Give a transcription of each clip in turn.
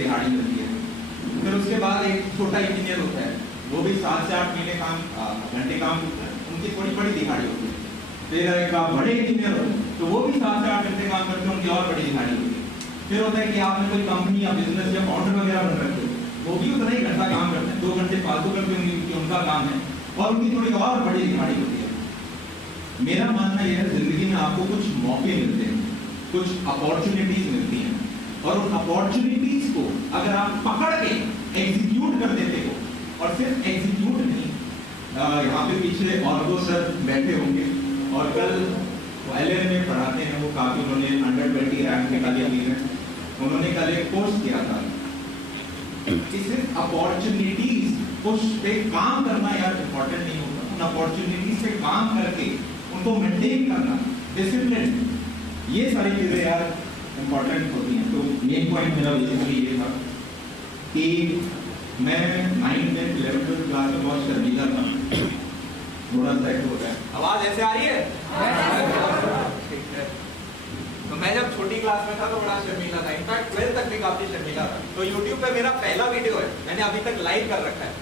दिहाड़ी मिलती है। फिर उसके बाद एक छोटा इंजीनियर होता है, वो भी 7 से 8 महीने घंटे काम करता है, उनकी थोड़ी बड़ी दिहाड़ी होती है। फिर एक बड़े इंजीनियर हो तो वो भी 7 से 8 घंटे काम करते हैं, उनकी और बड़ी दिहाड़ी होती है। फिर होता है कि आपने कोई कंपनी या बिजनेस या फाउंडर वगैरह बन रखे हो, वो भी उतना ही घंटा काम करते हैं, 2 घंटे फालतू करते होंगे क्योंकि उनका काम है, और उनकी थोड़ी और बड़ी दिहाड़ी होती है। मेरा मानना यह है, जिंदगी में आपको कुछ मौके मिलते हैं, कुछ अपॉर्चुनिटीज मिलती हैं, और उन अपॉर्चुनिटीज को अगर आप पकड़ के एग्जीक्यूट कर देते हो, और सिर्फ एग्जीक्यूट नहीं, यहाँ पे पीछे और 2 सर बैठे होंगे और कल LA में पढ़ाते हैं, वो काफी उन्होंने अंडर 20 रैंक निकाली अभी है, उन्होंने कल एक कोर्स किया था कि सिर्फ अपॉर्चुनिटीज उस पे काम करना यार इम्पोर्टेंट नहीं होता, उन अपॉर्चुनिटीज पे काम करके उनको मेंटेन करना, डिसिप्लिन, ये सारी चीजें यार इम्पोर्टेंट होती हैं। तो मेन पॉइंट मेरा बेसिकली ये था कि मैं 9th में 11th क्लास में बहुत शर्मीला था, थोड़ा सा हो गया। आवाज ऐसे आ रही है? ठीक है। तो मैं जब छोटी क्लास में था तो बड़ा शर्मीला था, इनफैक्ट 12th तक भी काफी शर्मीला था। तो YouTube पे मेरा पहला वीडियो है, मैंने अभी तक लाइव कर रखा है,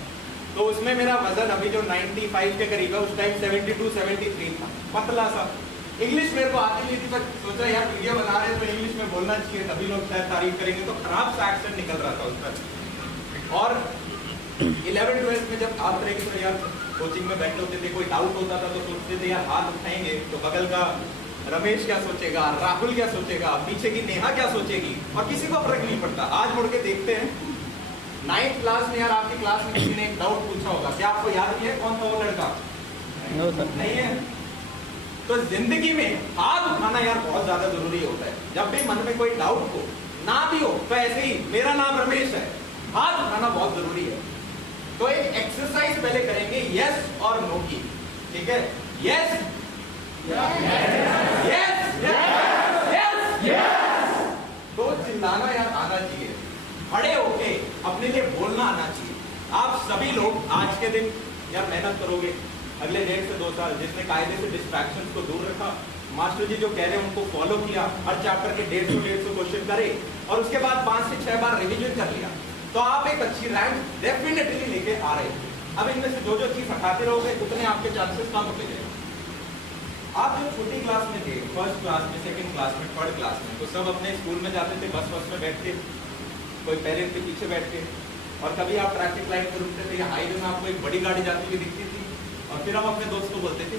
तो उसमें मेरा वजन अभी जो 95 के करीब है, उस टाइम 72-73 था, पतला सा। इंग्लिश मेरे को आती नहीं थी, पर सोचा यार वीडियो बना रहे हैं तो इंग्लिश में बोलना चाहिए, तभी लोग शायद तारीफ करेंगे, तो खराब सा एक्सेंट निकल रहा था उस पर। और 11th-12th में जब आप रहे तो यार कोचिंग में बैठे होते थे, कोई डाउट होता था तो सोचते थे यार हाथ उठाएंगे तो बगल का रमेश क्या सोचेगा, राहुल क्या सोचेगा, पीछे की नेहा क्या सोचेगी, और किसी को फर्क नहीं पड़ता। आज मुड़ के देखते हैं 9th क्लास में यार आपकी क्लास में किसी ने एक डाउट पूछा होगा, क्या आपको याद नहीं है कौन था वो लड़का? नहीं है। तो जिंदगी में हाथ उठाना यार बहुत ज्यादा जरूरी होता है। जब भी मन में कोई डाउट हो, ना भी हो तो ऐसे ही मेरा नाम रमेश है, हाथ उठाना बहुत जरूरी है। तो एक एक्सरसाइज पहले करेंगे यस और नो की, ठीक है? यस तो चिल्लाना यार आना चाहिए, खड़े होके अपने लिए बोलना आना चाहिए। आप सभी लोग आज के दिन यार मेहनत करोगे, अगले 1.5 से 2 साल जिसने कायदे से डिस्ट्रैक्शंस को दूर रखा, मास्टर जी जो कह रहे हैं उनको फॉलो किया, हर चैप्टर के 150 क्वेश्चन करे और उसके बाद 5 से 6 बार रिवीजन कर लिया, तो आप एक अच्छी रैंक डेफिनेटली लेके आ रहे हैं। अब इनमें से जो चीज हटाते रहोगे उतने आपके चांसेस कम होते जाएंगे। आप जो छोटी क्लास में थे, 1st क्लास में, 2nd क्लास में, 3rd क्लास में, तो सब अपने स्कूल में जाते थे, बस में बैठ के, कोई पेरेंट्स के पीछे बैठ के, और कभी आप ट्रैफिक लाइट पर रुकते थे या हाईवे में आपको एक बड़ी गाड़ी जाती हुई दिखती थी, और फिर हम अपने दोस्त को बोलते थे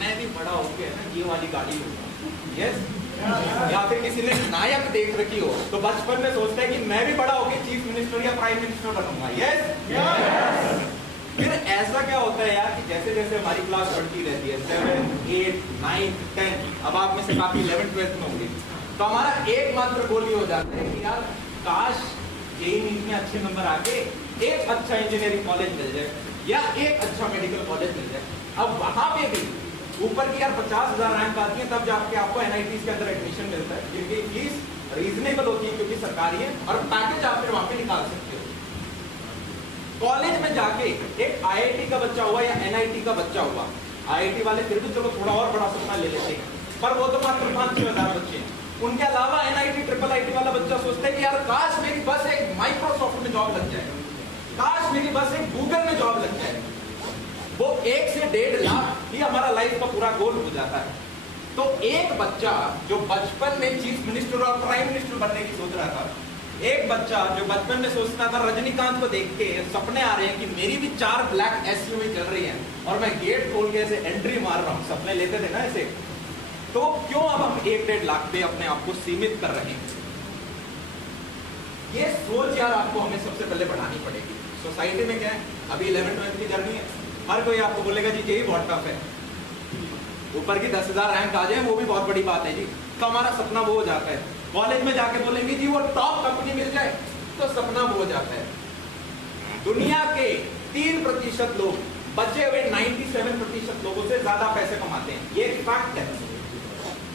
मैं भी बड़ा हो गया ना ये वाली गाड़ी लूंगा, यस। या फिर किसी ने नायक देख रखी हो तो बचपन में सोचता है कि मैं भी बड़ा होकर चीफ मिनिस्टर या प्राइम मिनिस्टर बनूंगा, यस। फिर ऐसा क्या होता है यार कि जैसे जैसे हमारी क्लास बढ़ती रहती है, 7, 8, 9, 10, अब आप में से काफी 11th-12th में होंगे, तो हमारा एकमात्र गोल ये हो जाता है कि यार काश जेईई में अच्छे नंबर आके एक अच्छा इंजीनियरिंग कॉलेज मिल जाए या एक अच्छा मेडिकल कॉलेज मिल जाए। अब वहां पे भी ऊपर की यार 50,000 रैंक आती है, तब जाके आपको NITs के अंदर एडमिशन मिलता है, जिनकी फीस रीजनेबल होती है क्योंकि सरकारी है, और पैकेज आप फिर वहां पे निकाल सकते हो। कॉलेज में जाके एक IIT का बच्चा हुआ या NIT का बच्चा हुआ, IIT वाले फिर भी चलो थोड़ा और बड़ा सपना ले लेते हैं, पर वो तो मात्र 5-6 हजार बच्चे हैं। उनके अलावा NIT, IIIT वाला बच्चा सोचता है कि यार काश मेरी बस एक माइक्रोसॉफ्ट में जॉब लग जाए, काश मेरी बस एक गूगल में जॉब लग जाए। वो 1 से 1.5 लाख ही हमारा लाइफ का पूरा गोल हो जाता है। तो एक बच्चा जो बचपन में चीफ मिनिस्टर और प्राइम मिनिस्टर बनने की सोच रहा था, एक बच्चा जो बचपन में सोचता था रजनीकांत को देख के सपने आ रहे हैं कि मेरी भी 4 ब्लैक SUV चल रही है और मैं गेट खोल के ऐसे एंट्री मार रहा हूँ, सपने लेते थे ना ऐसे, तो क्यों अब हम 1-1.5 लाख पे अपने आप को सीमित कर रहे हैं? ये सोच यार आपको हमें सबसे पहले बढ़ानी पड़ेगी। सोसाइटी में क्या है, अभी 11th-12th की जर्नी है, हर कोई आपको बोलेगा जी यही बहुत टफ है, ऊपर की 10,000 रैंक आ जाए वो भी बहुत बड़ी बात है जी, तो हमारा सपना वो हो जाता है। कॉलेज में जाके बोलेंगे जी वो टॉप कंपनी मिल जाए, तो सपना वो हो जाता है। दुनिया के 3% लोग बचे हुए 97% लोगों से ज्यादा पैसे कमाते हैं, ये फैक्ट है।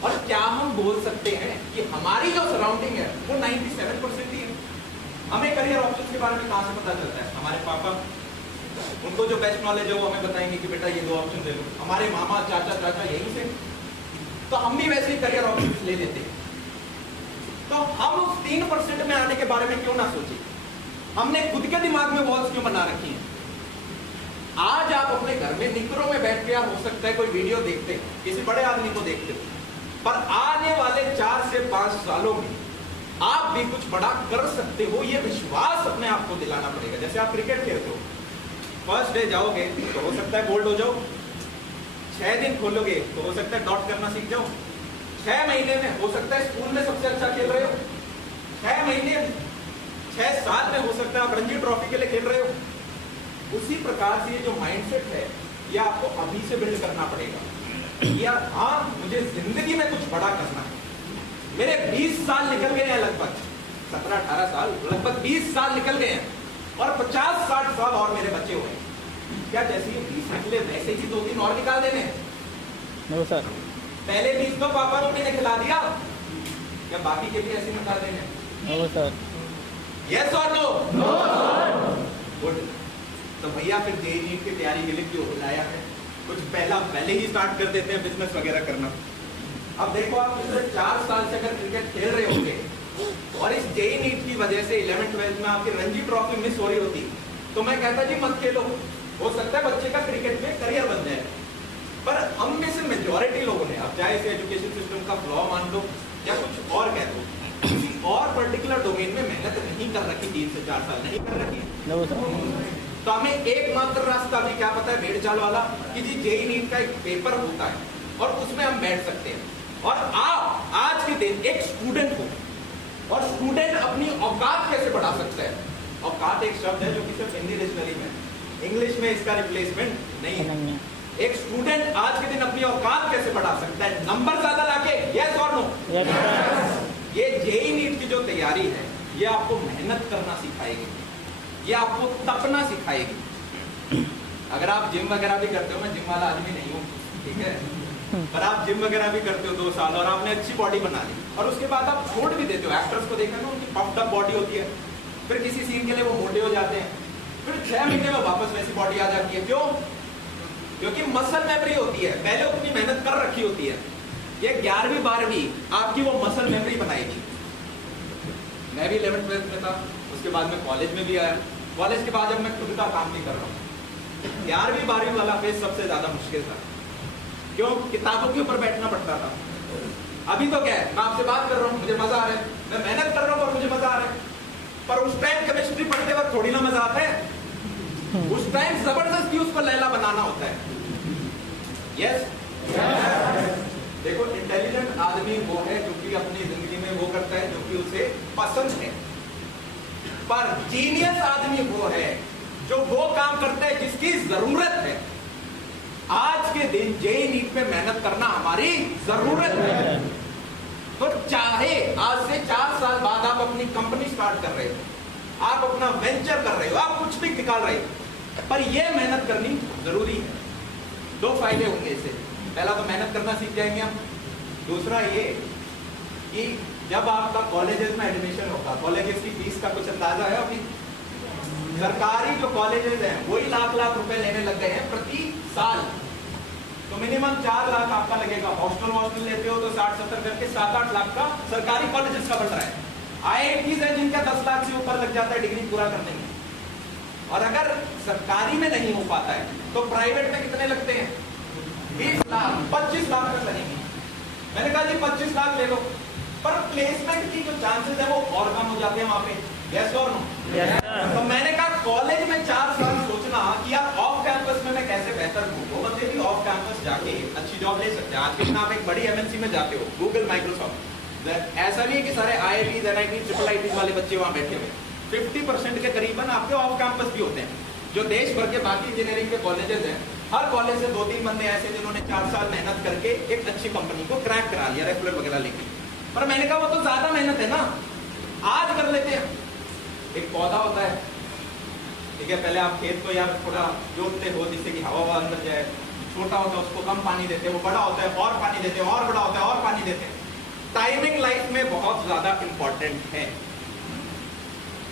और क्या हम बोल सकते हैं कि हमारी जो सराउंडिंग है वो 97% ही है? हमें करियर ऑप्शंस के बारे में कहां से पता चलता है? हमारे पापा, उनको जो बेस्ट नॉलेज है वो हमें बताएंगे कि बेटा ये 2 ऑप्शन ले लो। हमारे मामा, चाचा, यहीं से, तो हम भी वैसे ही करियर ऑप्शंस ले लेते हैं। तो हम उस 3% में आने के बारे में क्यों ना सोचें? हमने खुद के दिमाग में वॉल्स क्यों बना रखी हैं? आज आप अपने घर में निकरों में बैठ के आप हो सकता है कोई वीडियो देखते हैं, किसी बड़े आदमी को देखते हो, पर आने वाले 4 से 5 सालों में आप भी कुछ बड़ा कर सकते हो, ये विश्वास अपने आप को दिलाना पड़ेगा। जैसे आप क्रिकेट खेलते हो, फर्स्ट डे जाओगे तो हो सकता है बोल्ड हो जाओ, 6 दिन खोलोगे तो हो सकता है डॉट करना सीख जाओ, 6 महीने में हो सकता है स्कूल में सबसे अच्छा खेल रहे हो, 6 महीने 6 साल में हो सकता है आप रणजी ट्रॉफी के लिए खेल रहे हो। उसी प्रकार से ये जो माइंडसेट है ये आपको अभी से बिल्ड करना पड़ेगा। यार हाँ, मुझे जिंदगी में कुछ बड़ा करना है। मेरे 20 साल निकल गए हैं, लगभग 17-18 साल, लगभग 20 साल निकल गए हैं और 50-60 साल और मेरे बचे हुए हैं। क्या जैसे ये 20 निकले वैसे ही 2-3 और निकाल देने? No sir. पहले 20 तो पापा मम्मी ने खिला दिया, क्या बाकी के भी ऐसे निकाल देने? No sir. यस और नो? No sir. गुड। तो भैया फिर जेईई नीट की तैयारी के लिए क्यों बुलाया है? कुछ पहले ही स्टार्ट कर देते हैं बिजनेस वगैरह करना। अब देखो, आप पिछले 4 साल से अगर क्रिकेट खेल रहे होंगे और इस जेईई नीट की वजह से 11th-12th में आपकी रणजी ट्रॉफी मिस हो रही होती तो मैं कहता जी मत खेलो, हो सकता है बच्चे का क्रिकेट में करियर बन जाए। पर हम में से मेजॉरिटी लोगों ने, अब चाहे इसे एजुकेशन सिस्टम का फ्लॉ मान लो या कुछ और कह दो, किसी और पर्टिकुलर डोमेन में मेहनत नहीं कर रखी, 3 से 4 साल नहीं कर रखी। No sir. तो हमें एकमात्र रास्ता भी क्या पता है, भेड़ चाल वाला, कि जी जेईई नीट का एक पेपर होता है और उसमें हम बैठ सकते हैं। और आप आज के दिन एक स्टूडेंट हो, और स्टूडेंट अपनी औकात कैसे बढ़ा सकता है? औकात एक शब्द है जो कि सिर्फ हिंदी डिक्शनरी में, इंग्लिश में इसका रिप्लेसमेंट नहीं है। एक स्टूडेंट आज के दिन अपनी औकात कैसे बढ़ा सकता है? नंबर ज्यादा लाके, यस और नो? ये जेईई नीट की जो तैयारी है ये आपको मेहनत करना सिखाएगी, ये आपको तपना सिखाएगी। अगर आप जिम वगैरह भी करते हो, मैं जिम वाला आदमी नहीं हूँ, ठीक है, पर आप जिम वगैरह भी करते हो 2 साल और आपने अच्छी बॉडी बना ली और उसके बाद आप छोड़ भी देते हो। एक्टर्स को देखा ना, उनकी पफ्ड अप बॉडी होती है, फिर किसी सीन के लिए वो मोटे हो जाते हैं, फिर 6 महीने में वापस वैसी बॉडी आ जाती है। क्यों? क्योंकि मसल मेमोरी होती है, पहले उतनी मेहनत कर रखी होती है। ये 11वीं 12वीं आपकी वो मसल मेमोरी बनाएगी। मैं भी 11th-12th में था, उसके बाद में कॉलेज में भी आया, कॉलेज के बाद जब मैं खुद का काम नहीं कर रहा हूँ, 11वीं 12वीं वाला फेज सबसे ज्यादा मुश्किल था। क्यों? किताबों के ऊपर बैठना पड़ता था। अभी तो क्या है, मैं आपसे बात कर रहा हूँ, मुझे मजा आ रहा है, मैं मेहनत कर रहा हूँ और मुझे मजा आ रहा है। पर उस टाइम केमिस्ट्री पढ़ते वक्त थोड़ी ना मजा आता है, उस टाइम जबरदस्ती उसको लैला बनाना होता है। यस? देखो, इंटेलिजेंट आदमी वो है जो कि अपनी जिंदगी में वो करता है जो कि उसे पसंद है, पर जीनियस आदमी वो है जो वो काम करता है जिसकी जरूरत है। आज के दिन जेईई नीट में मेहनत करना हमारी जरूरत है। तो चाहे आज से 4 साल बाद आप अपनी कंपनी स्टार्ट कर रहे हो, आप अपना वेंचर कर रहे हो, आप कुछ भी निकाल रहे हो, पर यह मेहनत करनी जरूरी है। 2 फायदे होंगे इससे। पहला तो मेहनत करना सीख जाएंगे हम, दूसरा ये कि जब आपका कॉलेजेस में एडमिशन होगा, कॉलेजेस की फीस का कुछ अंदाजा है अभी? सरकारी जो कॉलेजेस हैं वही लाख रुपए लेने लग गए हैं प्रति साल। तो मिनिमम 4 लाख आपका लगेगा। हॉस्टल लेते हो तो 60-70 करके 7-8 लाख का सरकारी कॉलेजेस का बढ़ रहा है। IITs है जिनका 10 लाख से ऊपर लग जाता है डिग्री पूरा करने में। और अगर सरकारी में नहीं हो पाता है तो प्राइवेट में कितने लगते हैं? 20 लाख 25 लाख तक लगेंगे। मैंने कहा जी 25 लाख ले लो, पर प्लेसमेंट की जो चांसेस है वो और कम हो जाते हैं वहां पे। यस और नो? तो मैंने कहा कॉलेज में 4 साल सोचना कि यार ऑफ कैंपस में मैं कैसे बेहतर हूँ, वो बंदे भी ऑफ कैंपस जाके अच्छी जॉब ले सकते हैं। आज के दिन आप एक बड़ी MNC में जाते हो, गूगल, माइक्रोसॉफ्ट, ऐसा नहीं है कि सारे IITs, NITs, IIITs वाले बच्चे वहां बैठे हुए। 50% के करीबन आपके ऑफ कैंपस भी होते हैं। जो देश भर के बाकी इंजीनियरिंग के कॉलेजेस हैं, हर कॉलेज से 2-3 बंदे ऐसे जिन्होंने 4 साल मेहनत करके एक अच्छी कंपनी को क्रैक करा लिया, रेफरल वगैरह लेके। पर मैंने कहा वो तो ज्यादा मेहनत है ना, आज कर लेते हैं। एक पौधा होता है, ठीक है, पहले आप खेत को यार थोड़ा जोतते हो जिससे कि हवा अंदर जाए। छोटा होता है उसको कम पानी देते हैं, वो बड़ा होता है और पानी देते हैं, और बड़ा होता है और पानी देते हैं। टाइमिंग लाइफ में बहुत ज्यादा इंपॉर्टेंट है।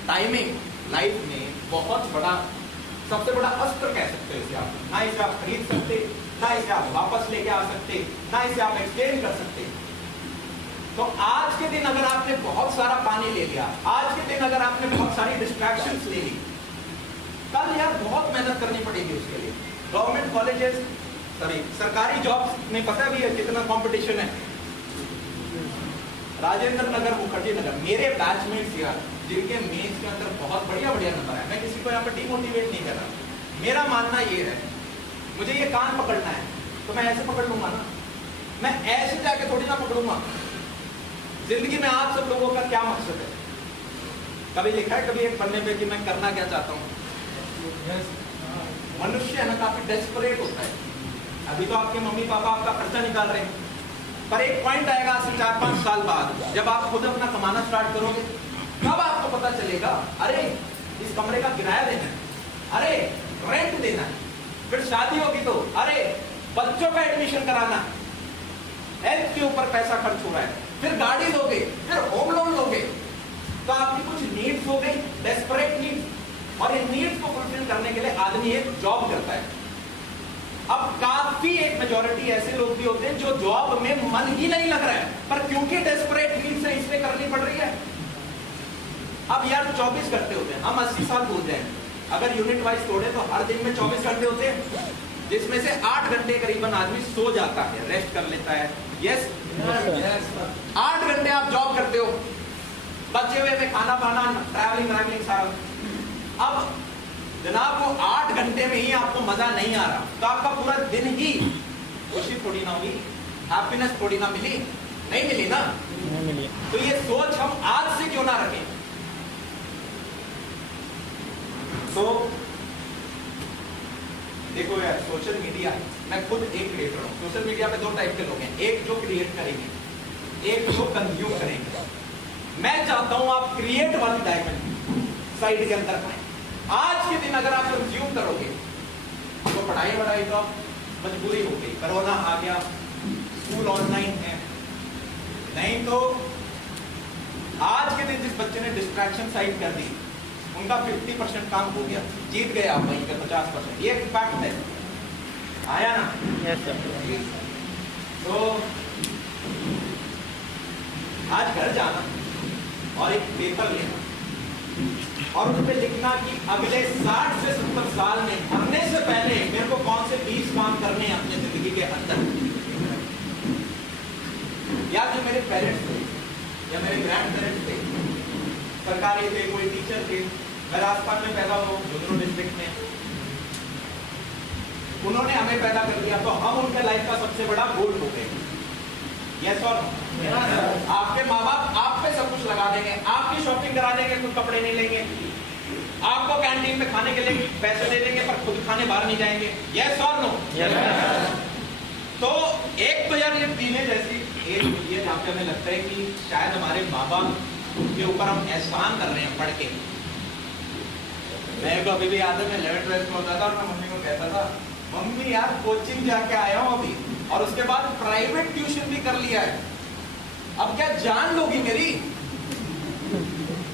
टाइमिंग लाइफ में बहुत बड़ा, सबसे बड़ा अस्त्र कह सकते हो इसे आप। ना इसे आप खरीद सकते, ना इसे आप वापस लेके आ सकते, ना इसे आप एक्सचेंज कर सकते। तो आज के दिन अगर आपने बहुत सारा पानी ले लिया, आज के दिन अगर आपने बहुत सारी डिस्ट्रैक्शंस ले ली, कल यार बहुत मेहनत करनी पड़ेगी उसके लिए। गवर्नमेंट कॉलेजेस, सॉरी सरकारी जॉब्स में पता भी है कितना कंपटीशन है। राजेंद्र नगर, मुखर्जी नगर, मेरे बैचमेट्स यार जिनके मेंस के अंदर बहुत बढ़िया बढ़िया नंबर है, मैं किसी को यहाँ पर डिमोटिवेट नहीं कर रहा, मेरा मानना ये है, मुझे ये कान पकड़ना है तो मैं ऐसे पकड़ लूंगा ना, मैं ऐसे जाके थोड़ी ना पकड़ूंगा। जिंदगी में आप सब लोगों का क्या मकसद है? कभी लिखा है कभी एक पन्ने पे कि मैं करना क्या चाहता हूँ? मनुष्य है ना काफी डेस्परेट होता है। अभी तो आपके मम्मी पापा आपका खर्चा निकाल रहे हैं, पर एक पॉइंट आएगा आज से 4-5 साल बाद, जब आप खुद अपना कमाना स्टार्ट करोगे, तब आपको पता चलेगा अरे इस कमरे का किराया देना है, अरे रेंट देना है, फिर शादी होगी तो अरे बच्चों का एडमिशन कराना, हेल्थ के ऊपर पैसा खर्च हो रहा है, फिर गाड़ी लोगे, फिर होम लोन लोगे, तो आपकी कुछ नीड्स हो गई, डेस्परेट नीड्स, और इन नीड्स को फुलफिल करने के लिए आदमी एक जॉब करता है। अब काफी एक मेजॉरिटी ऐसे लोग भी होते हैं जो जॉब में मन ही नहीं लग रहा है, पर क्योंकि डेस्परेट नीड्स है इसलिए करनी पड़ रही है। अब यार 24 घंटे होते हैं, हम 80 साल भूल जाए, अगर यूनिट वाइज तोड़े तो हर दिन में 24 घंटे होते हैं, जिसमें से 8 घंटे करीबन आदमी सो जाता है, रेस्ट कर लेता है। यस, 8 घंटे आप जॉब करते हो, बचे हुए में खाना पाना, ट्रैवलिंग सारा। अब जनाब वो 8 घंटे में ही आपको मजा नहीं आ रहा, तो आपका पूरा दिन ही खुशी थोड़ी ना हुई, हैप्पीनेस थोड़ी ना मिली, नहीं मिली ना, नहीं मिली। तो ये सोच हम आज से क्यों ना रखें? तो देखो यार, सोशल मीडिया, मैं खुद एक क्रिएटर हूं। सोशल मीडिया पे 2 टाइप के लोग हैं, एक जो क्रिएट करेंगे, एक जो कंज्यूम करेंगे। मैं चाहता हूं आप क्रिएट वाली डायमेंड साइड के अंदर आए। आज के दिन अगर आप कंज्यूम करोगे तो पढ़ाई तो मजबूरी हो गई, कोरोना आ गया, स्कूल ऑनलाइन है, नहीं तो आज के दिन जिस बच्चे ने डिस्ट्रैक्शन साइड कर दी, उनका 50% काम हो गया, जीत गए आप वहीं पे 50%। ये फैक्ट है, आया ना? Yes sir. तो आज घर जाना और एक पेपर लेना और उस पर लिखना कि अगले 60 से 70 साल में मरने से पहले मेरे को कौन से 20 काम करने हैं अपनी जिंदगी के अंदर। या जो मेरे पेरेंट्स थे या मेरे ग्रैंड पेरेंट्स थे, सरकारी थे, कोई टीचर थे, मैं राजस्थान में पैदा हुआ, गुजरू डिस्ट्रिक्ट में, उन्होंने हमें पैदा कर दिया, तो हम उनके लाइफ का सबसे बड़ा गोल्ड हो गए। यस और आपके माँ बाप आप पे सब कुछ लगा देंगे, आपकी शॉपिंग करा देंगे, कुछ कपड़े नहीं लेंगे, आपको कैंटीन में खाने के लिए पैसे दे देंगे, पर खुद खाने बाहर नहीं जाएंगे। यस और नो? तो एक तो यार ये पीने जैसी एक ये जहाँ पे हमें लगता है कि शायद हमारे माँ बाप के ऊपर हम एहसान कर रहे हैं पढ़ के। मैं को अभी भी याद है, मैं 11th-12th में होता था और मैं मम्मी को कहता था, मम्मी यार कोचिंग जाके आया हूँ अभी, और उसके बाद प्राइवेट ट्यूशन भी कर लिया है, अब क्या जान लोगी मेरी?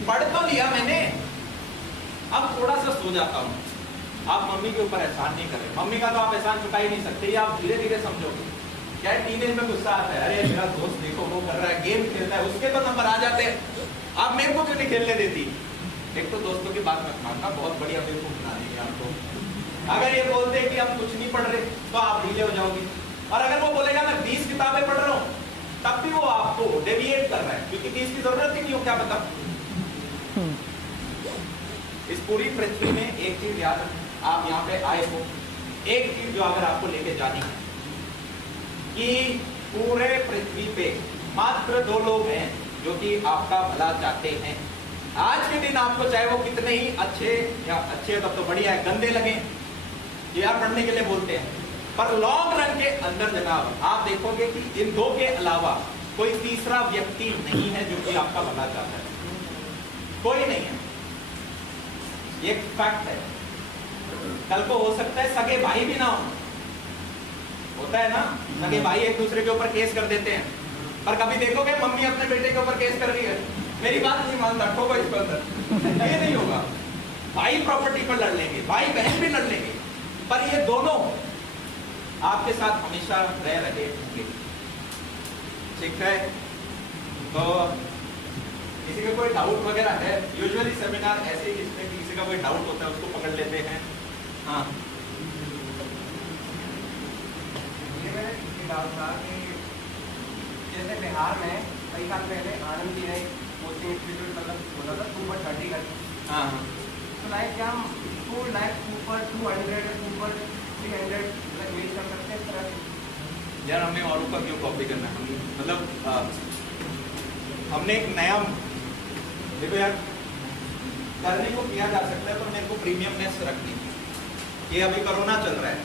पढ़ तो लिया मैंने, अब थोड़ा सा सो जाता हूँ। आप मम्मी के ऊपर एहसान नहीं कर रहे, मम्मी का तो आप एहसान चुका ही नहीं सकते, आप धीरे धीरे समझोगे। क्या है, टीनेज में गुस्सा आता है, अरे मेरा दोस्त देखो वो कर रहा है, गेम खेलता है, उसके तो नंबर आ जाते हैं, आप मेरे को क्यों नहीं खेलने देती? एक तो दोस्तों की बात मत मानना, बहुत बढ़िया बेवकूफ बना देंगे आपको। अगर ये बोलते हैं कि हम कुछ नहीं पढ़ रहे तो आप ढीले हो जाओगे, और अगर वो बोलेगा मैं 20 किताबें पढ़ रहा हूँ, तब भी वो आपको डेविएट कर रहा है, क्योंकि 20 की जरूरत ही नहीं हो, क्या पता। इस पूरी पृथ्वी में एक चीज याद रखना, आप यहाँ पे आए हो, एक चीज जो अगर आपको लेके जानी है कि पूरे पृथ्वी पे मात्र 2 लोग हैं जो कि आपका भला चाहते हैं। आज के दिन आपको चाहे वो कितने ही अच्छे या अच्छे तब तो बढ़िया है, गंदे लगे, ये यार पढ़ने के लिए बोलते हैं, पर लॉन्ग रन के अंदर जनाब आप देखोगे कि इन 2 के अलावा कोई तीसरा व्यक्ति नहीं है जो कि आपका भला चाहता है, कोई नहीं है, ये फैक्ट है। कल को हो सकता है सगे भाई भी ना हो, होता है ना, सगे भाई एक दूसरे के ऊपर केस कर देते हैं, पर कभी देखोगे मम्मी अपने बेटे के ऊपर केस कर रही है, मेरी बात नहीं मानता, ठोको इसके अंदर, ये नहीं होगा। भाई प्रॉपर्टी पर लड़ लेंगे, भाई बहन भी लड़ लेंगे, पर ये दोनों आपके साथ हमेशा रह रहे होंगे, ठीक है? तो किसी का कोई डाउट वगैरह है? यूजुअली सेमिनार ऐसे ही जिसमें किसी का कोई डाउट होता है उसको पकड़ लेते हैं। हाँ, ये मेरा डाउट था कि जैसे बिहार में कई साल पहले आनंद जी ने कोचिंग इंस्टीट्यूट मतलब बोला था सुपर 30 करके, हाँ, तो लाइक क्या हम इसको like super 200 super 300 like mail कर सकते हैं इस तरह से? यार हमें औरों का क्यों कॉपी करना है? हम मतलब हमने एक नया, देखो यार, करने को किया जा सकता है तो मेरे को प्रीमियमनेस रखनी थी। ये अभी कोरोना चल रहा है,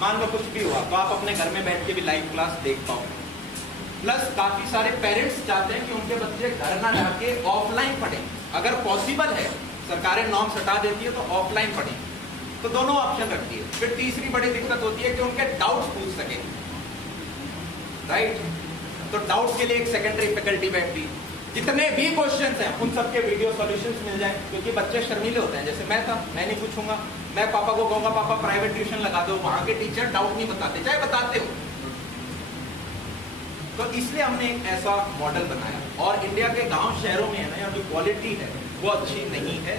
मान लो कुछ भी हुआ तो आप अपने घर में बैठ के भी लाइव क्लास देख पाओ। प्लस काफी सारे पेरेंट्स चाहते हैं कि उनके बच्चे घर ना जाके ऑफलाइन पढ़ें। अगर पॉसिबल है, सरकारें नॉर्म्स हटा देती है तो ऑफलाइन पढ़ें, तो दोनों ऑप्शन रखती है। फिर तीसरी बड़ी दिक्कत होती है कि उनके डाउट्स पूछ सके, राइट? तो डाउट्स के लिए एक सेकेंडरी फैकल्टी बैठती, जितने भी क्वेश्चंस हैं उन सबके वीडियो सॉल्यूशंस मिल जाए, क्योंकि बच्चे शर्मीले होते हैं। जैसे मैं था, मैं नहीं पूछूंगा, मैं पापा को कहूंगा पापा प्राइवेट ट्यूशन लगा दो, वहां के टीचर डाउट नहीं बताते, चाहे बताते हो। तो इसलिए हमने एक ऐसा मॉडल बनाया। और इंडिया के गांव शहरों में है ना, यहाँ जो क्वालिटी है वो अच्छी नहीं है।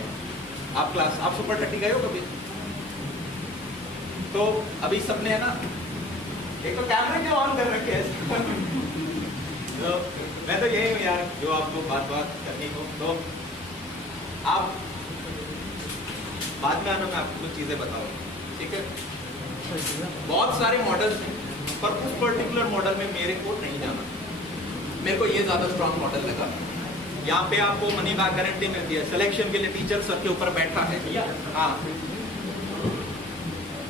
आप सुपर 30 गए हो कभी? तो अभी सबने है ना, एक तो कैमरे क्यों ऑन कर रखे हैं? तो मैं तो यही हूँ यार, जो आपको बात करनी हो तो आप बाद में आना, मैं आपको कुछ चीजें बताऊँ, ठीक है? बहुत सारे मॉडल्स हैं, पर उस पर्टिकुलर मॉडल में मेरे को नहीं जाना। मेरे को ये ज्यादा स्ट्रॉन्ग मॉडल लगा। यहाँ पे आपको मनी बैक गारंटी मिलती है, सिलेक्शन के लिए टीचर सर के ऊपर बैठा है। हाँ,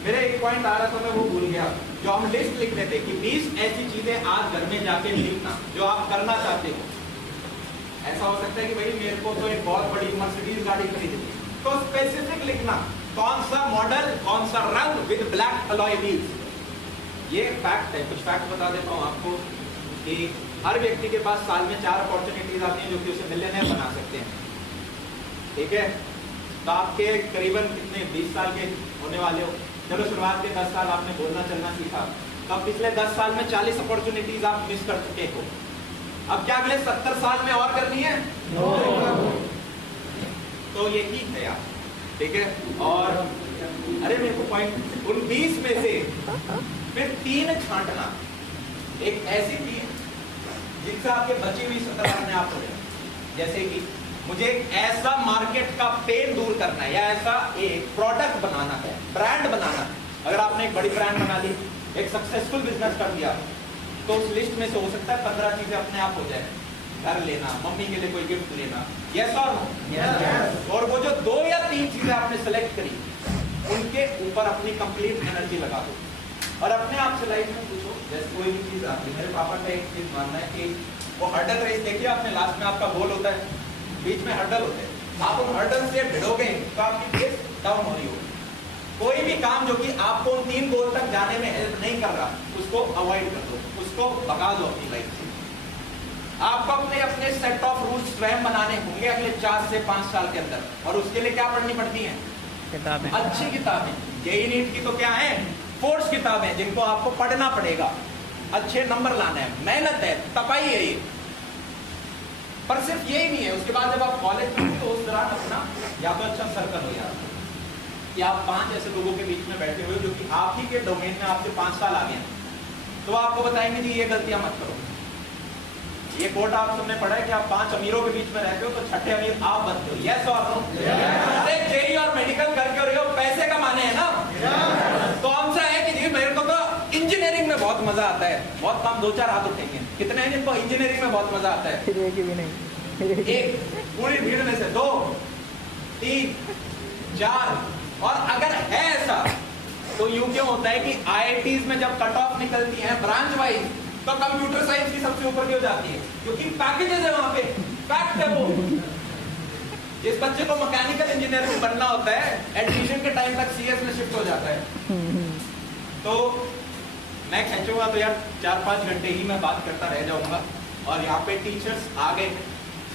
मेरा एक पॉइंट आ रहा था, मैं वो भूल गया। जो हम लिस्ट लिख रहे थे कि 20 ऐसी चीजें आज घर में जाके लिखना जो आप करना चाहते हो। ऐसा हो सकता है कि भाई मेरे को तो एक बहुत बड़ी मर्सिडीज गाड़ी खरीदनी है, तो स्पेसिफिक लिखना, कौन सा मॉडल, कौन सा रंग विद ब्लैक अलॉय व्हील्स। ये फैक्ट है। कुछ फैक्ट बता देता हूँ आपको कि हर व्यक्ति के पास साल में 4 अपॉर्चुनिटीज आती हैं जो कि उसे मिलियनेयर बना सकते हैं, ठीक है? तो आपके करीबन कितने 20 साल के होने वाले हो। चलो शुरुआत के 10 साल आपने बोलना चलना सीखा, तो अब पिछले 10 साल में 40 अपॉर्चुनिटीज आप मिस कर चुके हो। अब क्या अगले 70 साल में और करनी है? तो यही है यार, ठीक है? और अरे मेरे को पॉइंट, उन 20 में से फिर 3 छांटना, एक ऐसी 3 जिससे आपके बची हुई 70 अपने आप हो जाए। जैसे कि मुझे एक ऐसा मार्केट का पेन दूर करना है, या ऐसा एक प्रोडक्ट बनाना है, ब्रांड बनाना है। अगर आपने एक बड़ी ब्रांड बना ली, एक सक्सेसफुल बिजनेस कर दिया, तो उस लिस्ट में से हो सकता है 15 चीजें अपने आप हो जाए। घर लेना, मम्मी के लिए कोई गिफ्ट लेना, यस और नो? यस। और वो जो 2 या 3 चीजें आपने सेलेक्ट करी, उनके ऊपर अपनी कंप्लीट एनर्जी लगा दो और अपने आप से लाइफ में पूछो। जैसे कोई भी चीज आती है, मेरे पापा का एक चीज मानना है कि वो हर्डल रेस देखिए आपने, लास्ट में आपका गोल होता है, बीच में हर्डल होते हैं, आप उन हर्डल से भिड़ोगे तो आपकी पेस डाउन हो रही होगी। कोई भी काम जो कि आपको उन 3 गोल तक जाने में हेल्प नहीं कर रहा, उसको अवॉइड कर दो, उसको भगा दो अपनी लाइफ से। आपको अपने सेट ऑफ रूल्स स्वयं बनाने होंगे अगले 4 से 5 साल के अंदर, और उसके लिए क्या पढ़नी पड़ती है? किताबें, अच्छी किताबें। जेईई नीट की तो क्या है? फोर्स किताबें, जिनको आपको पढ़ना पड़ेगा, अच्छे नंबर लाना है, मेहनत है, तपाई है ये। पर सिर्फ यही नहीं है, उसके बाद जब आप कॉलेज में हो उस दौरान अपना या तो अच्छा सर्कल हो यार, कि आप 5 ऐसे लोगों के बीच में बैठे हुए जो कि आप ही के डोमेन में आपसे 5 साल आगे हैं, तो आपको बताएंगे जी ये गलतियां मत करो। ये कोट आप सबने पढ़ा है कि आप 5 अमीरों के बीच में रहते हो तो छठे अमीर आप बनते हो, यस और नो? अरे जेईई और मेडिकल कर क्यों रहे हो? पैसे कमाने हैं ना। कौन सा है कि जी मेरे को तो इंजीनियरिंग में बहुत मजा आता है? बहुत कम, 2-4 हाथ उठेंगे। कितने हैं जिनको इंजीनियरिंग में बहुत मजा आता है? फिर एक भी नहीं। एक पूरी भीड़ में से 2, 3, 4। और अगर है ऐसा तो यूं क्यों होता है कि आईआईटीज में जब कट ऑफ निकलती है ब्रांच वाइज, तो कंप्यूटर साइंस की सबसे ऊपर क्यों जाती है? क्योंकि पैकेजेस है वहां पे, फैक्ट है वो। जिस बच्चे को मैकेनिकल इंजीनियर बनना होता है, एडमिशन के टाइम तक सीएस में शिफ्ट हो जाता है। तो मैं खींचूंगा तो यार 4-5 घंटे ही मैं बात करता रह जाऊंगा। और यहाँ पे टीचर्स आ गए।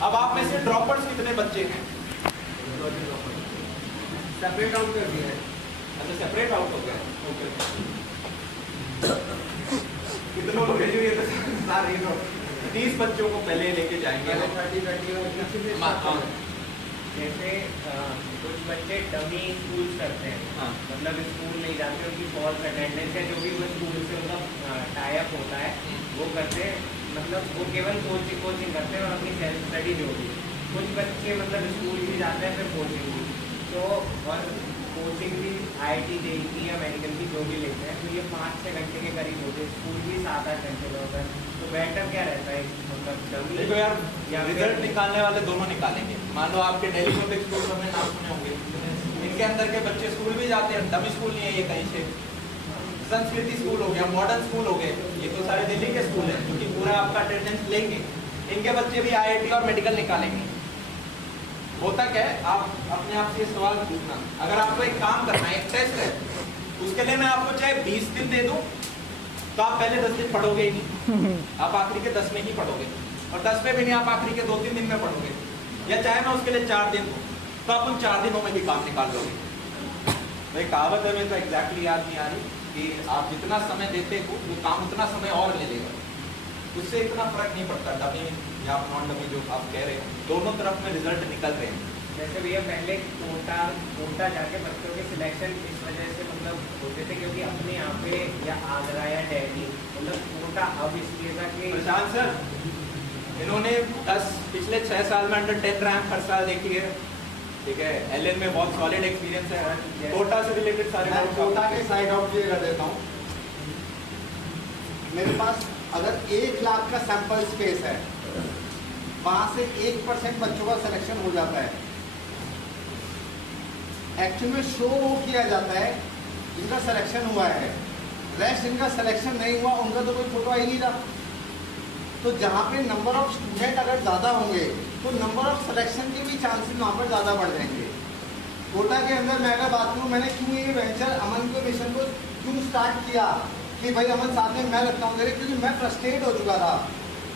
अब आप में से ड्रॉपर्स कितने बच्चे हैं? सेपरेट आउट कर दिया है। अच्छा, सेपरेट आउट हो गया। ओके, कितने लोग ग्रेजुएट सारे 30 बच्चों को पहले लेके जाएंगे हम। 30 हाँ। जैसे कुछ बच्चे डमी स्कूल करते हैं, हाँ। मतलब स्कूल नहीं जाते, उनकी फॉल्स अटेंडेंस है, जो भी वो स्कूल से उनका टाई अप होता है वो करते हैं, मतलब वो केवल कोचिंग करते हैं और अपनी सेल्फ स्टडी जो भी। कुछ बच्चे मतलब स्कूल भी जाते हैं फिर कोचिंग भी, तो और कोचिंग भी IIT JEE या मेडिकल की जो भी लेते हैं, तो ये 5-6 घंटे के करीब होते हैं, स्कूल भी 7-8 घंटे का होता है। तो बेटर क्या रहता है, मतलब डमी देखो यार, या रिजल्ट निकालने वाले दोनों निकालेंगे। मान लो आपके दिल्ली पब्लिक स्कूल में नाम सुने होंगे, इनके अंदर के बच्चे स्कूल भी जाते हैं, डमी स्कूल नहीं है ये कहीं से। संस्कृति स्कूल हो गया, मॉडर्न स्कूल हो गए, ये तो सारे दिल्ली के स्कूल हैं जो कि पूरा आपका अटेंडेंस लेंगे। इनके बच्चे भी IIT और मेडिकल निकालेंगे। होता क्या है, आप अपने आप से ये सवाल पूछना, अगर आपको एक काम करना है, एक टेस्ट है, उसके लिए मैं आपको चाहे 20 दिन दे दूं तो आप पहले 10 दिन पढ़ोगे ही नहीं, आप आखिरी के 10 में ही पढ़ोगे, और 10 में भी नहीं, आप आखिरी के 2-3 दिन में पढ़ोगे। या चाहे मैं उसके लिए 4 दिन दूं तो आप उन 4 दिनों में ही काम निकाल लोगे। भाई कहावत है, मेरे को एग्जैक्टली याद नहीं आ रही कि आप जितना समय देते हो वो काम उतना समय और ले लेगा, उससे इतना फर्क नहीं पड़ता डमी या नॉन डमी जो आप कह रहे हो, दोनों तरफ में रिजल्ट निकल रहे हैं। जैसे भैया पहले कोटा जाके बच्चों के सिलेक्शन इस वजह से मतलब होते थे क्योंकि अपने यहाँ पे या आगरा या दिल्ली मतलब कोटा अब इसलिए था कि प्रशांत सर, इन्होंने पिछले 6 साल में अंडर 10 रैंक हर साल देखी है, ठीक है। LN में बहुत सॉलिड एक्सपीरियंस है, कोटा से रिलेटेड सारे मैं डाउट्स कोटा के साइड आउट क्लियर कर देता हूँ। मेरे पास अगर 1 लाख का सैंपल स्पेस है, वहां से 1% बच्चों का सिलेक्शन हो जाता है। एक्चुअल में शो वो किया जाता है जिनका सिलेक्शन हुआ है, रेस्ट जिनका सिलेक्शन नहीं हुआ उनका तो कोई फोटो आ ही नहीं रहा। तो जहाँ पे नंबर ऑफ स्टूडेंट अगर ज़्यादा होंगे तो नंबर ऑफ सिलेक्शन के भी चांसेस वहाँ पर ज़्यादा बढ़ जाएंगे। कोटा के अंदर मैं अगर बात करूँ, मैंने क्यों ये वेंचर अमन के मिशन को क्यों स्टार्ट किया कि भाई अमन साथ में मैं लगता हूँ, क्योंकि मैं फ्रस्ट्रेट हो चुका था।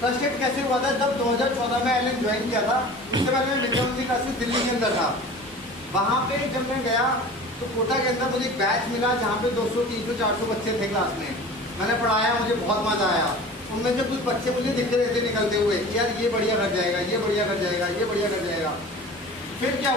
फ्रस्ट्रेट कैसे हुआ था, जब 2014 में LN ज्वाइन किया था, उससे पहले मैं विद्यार्थी क्लासेस दिल्ली के अंदर था। वहाँ पे जब मैं गया तो कोटा के अंदर मुझे एक बैच मिला जहाँ पे 200, 300, 400 बच्चे थे क्लास में। मैंने पढ़ाया, मुझे बहुत मज़ा आया। उनमें से कुछ बच्चे मुझे दिख रहे थे निकलते हुए कि यार ये बढ़िया कर जाएगा, ये बढ़िया कर जाएगा, ये बढ़िया कर जाएगा। फिर क्या